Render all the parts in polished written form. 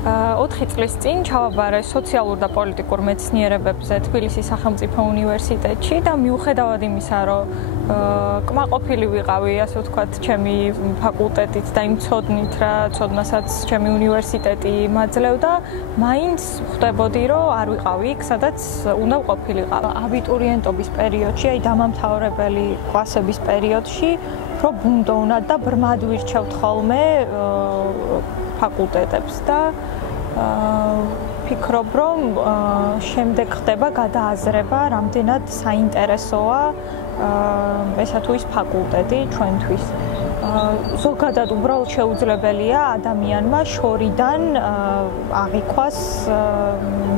4 წლის წინ ჩავაბარე სოციალურ და პოლიტიკურ მეცნიერებებზე თბილისის სახელმწიფო უნივერსიტეტში და მიუხედავად იმისა, რომ კმაყოფილი ვიყავი, ასე ვთქვათ, ჩემი ფაკულტეტით და იმ ცოდნით, რა ცოდნასაც ჩემი უნივერსიტეტი მაძლევდა, მაინც ხვდებოდი, რომ არ ვიყავი იქ, სადაც უნდა ყოფილიყავ. აბიტურიენტობის პერიოდში, აი დამამთავრებელი კლასების პერიოდში, უფრო ბუნდოვნად და ბრმად ვირჩევთ ხოლმე ფაკულტეტებს და ფიქრობ, რომ შემდეგ ხდება გადააზრება, რამდენად საინტერესოა ესა თუ ის ფაკულტეტი ჩვენთვის. ზოგადად უბრალოდ შეუძლებელია ადამიანმა შორიდან აღიქვას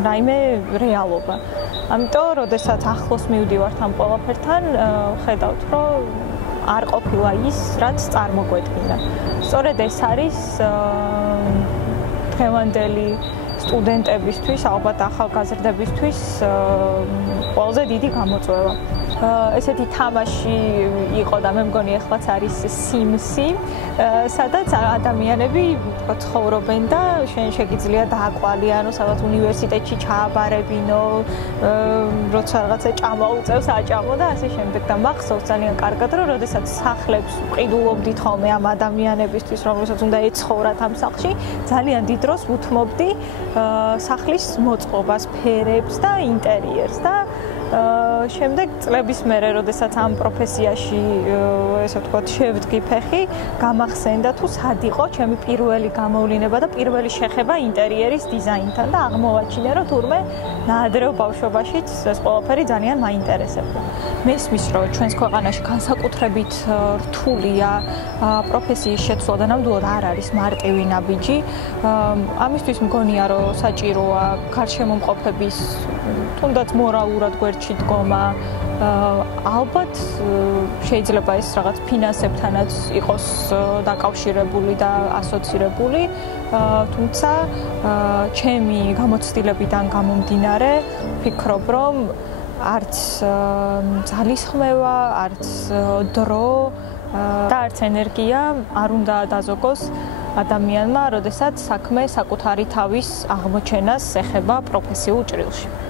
რაიმე რეალობა. ამიტომ, როდესაც ახლოს მივდივართ ამ ყველაფერთან, ხედავთ, რომ არ ყოფილა ის, რაც წარმოგვედგინა. სწორედ ეს არის დღევანდელი სტუდენტებისთვის, ალბათ ახალგაზრდებისთვის ყველაზე დიდი გამოწვევა. ესეთი თამაში იყო და მე მგონი ახლაც არის Sims-ი, სადაც ადამიანები ცხოვრობენ და შეგიძლია დააკვალიანო, სადაც უნივერსიტეტში ჩააბარებინო, როცა რაღაცა ჭამაუწევს, აჭამო და ასე შემდეგ. და მახსოვს ძალიან კარგად, რომ როდესაც სახლებს ვყიდულობდით ხოლმე ამ ადამიანებისთვის, რომელსაც უნდა ეცხოვრათ ამ სახლში, ძალიან დიდ დროს უთმობდი სახლის მოწყობას, ფერებს და ინტერიერს და შემდეგ წლების მერე, როდესაც ამ პროფესიაში, ესე ვთქვათ, შევდგი ფეხი, გამახსენდა თუ სად იყო ჩემი პირველი გამოვლინება და პირველი შეხება ინტერიერის დიზაინთან და აღმოვაჩინე, რომ თურმე ნაადრევ ბავშვობაშიც ეს ყველაფერი ძალიან მაინტერესებდა. მესმის, რომ ჩვენს ქვეყანაში განსაკუთრებით რთულია პროფესიის შეცვლა და ნამდვილად არ არის მარტივი ნაბიჯი. ამისთვის მგონია, რომ საჭიროა გარშემომყოფების თუნდაც მორალურად გვერდში დგომა. ალბათ შეიძლება ეს რაღაც ფინანსებთანაც იყოს დაკავშირებული და ასოცირებული, თუმცა ჩემი გამოცდილებიდან გამომდინარე, ვფიქრობ, რომ არც ძალისხმევა, არც დრო და არც ენერგია არ უნდა დაზოგოს ადამიანმა, როდესაც საქმე საკუთარი თავის აღმოჩენას ეხება პროფესიულ ჭრილში.